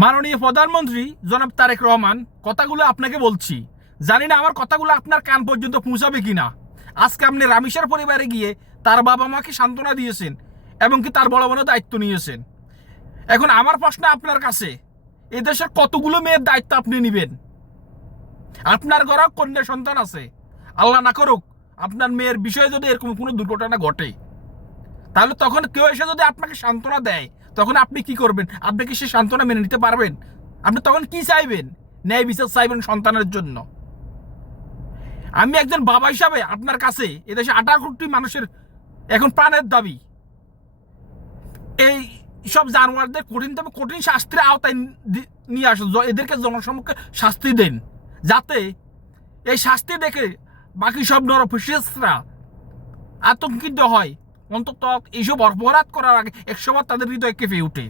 মাননীয় প্রধানমন্ত্রী জনাব তারেক রহমান, কথাগুলো আপনাকে বলছি, জানি না আমার কথাগুলো আপনার কান পর্যন্ত পৌঁছাবে কিনা। আজকে আপনি রামিসার পরিবারে গিয়ে তার বাবা মাকে সান্ত্বনা দিয়েছেন এবং কি তার বড় বড় দায়িত্ব নিয়েছেন। এখন আমার প্রশ্ন আপনার কাছে, এদেশের কতগুলো মেয়ের দায়িত্ব আপনি নেবেন? আপনার ঘরে কন্যা সন্তান আছে, আল্লাহ না করুক আপনার মেয়ের বিষয়ে যদি এরকম কোনো দুর্ঘটনা ঘটে, তাহলে তখন কেউ এসে যদি আপনাকে সান্ত্বনা দেয়, তখন আপনি কি করবেন? আপনি কি সে সান্ত্বনা মেনে নিতে পারবেন? আপনি তখন কি চাইবেন? ন্যায় বিচার চাইবেন সন্তানের জন্য। আমি একজন বাবা হিসাবে আপনার কাছে এদেশে 18 কোটি মানুষের এখন প্রাণের দাবি, এই সব জানোয়ারদের কঠিন থেকে কঠিন শাস্তির আওতায় নিয়ে আসুন, এদেরকে জনসম্মুখে শাস্তি দেন, যাতে এই শাস্তি দেখে বাকি সব নরফেসিস্টরা আতঙ্কিত হয়, অন্তত এইসব অপরাধ করার আগে 100 বার তাদের হৃদয় কেঁপে উঠে।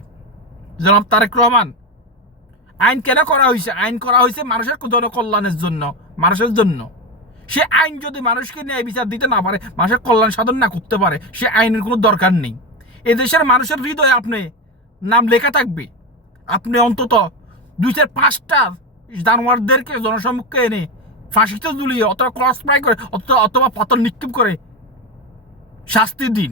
জনাব তারেক রহমান, আইন কেন করা হয়েছে? আইন করা হয়েছে মানুষের জনকল্যাণের জন্য, মানুষের জন্য। সে আইন যদি মানুষকে ন্যায় বিচার দিতে না পারে, মানুষের কল্যাণ সাধন না করতে পারে, সে আইনের কোনো দরকার নেই। এদেশের মানুষের হৃদয়ে আপনি নাম লেখা থাকবে। আপনি অন্তত 2-5টা জানোয়ারদেরকে জনসম্মুখে এনে ফাঁসিতে ঝুলিয়ে অথবা ক্রস ফ্রাই করে অথবা পাথর নিক্ষেপ করে শাস্তি দিন।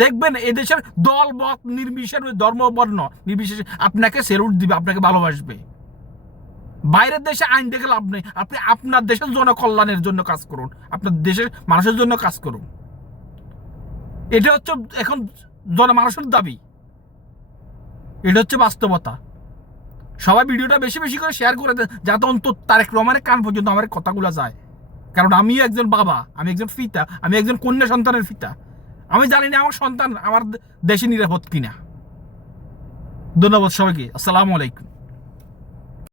দেখবেন এদেশের দল মত নির্বিশেষে, ধর্ম বর্ণ নির্বিশেষে আপনাকে সেলুট দিবে, আপনাকে ভালোবাসবে। বাইরের দেশে আইন দেখে লাভ নেই। আপনি আপনার দেশের জনকল্যাণের জন্য কাজ করুন, আপনার দেশের মানুষের জন্য কাজ করুন। এটা হচ্ছে এখন জনমানুষের দাবি, এটা হচ্ছে বাস্তবতা। সবাই ভিডিওটা বেশি বেশি করে শেয়ার করে দেন, যাতে অন্তত তারেক রহমানের কান পর্যন্ত আমার কথাগুলো যায়। কারণ আমিও একজন বাবা, আমি একজন পিতা, আমি একজন কন্যা সন্তানের পিতা। আমি জানি না আমার সন্তান আমার দেশে নিরাপদ কিনা। ধন্যবাদ সবাইকে। আসসালামু আলাইকুম।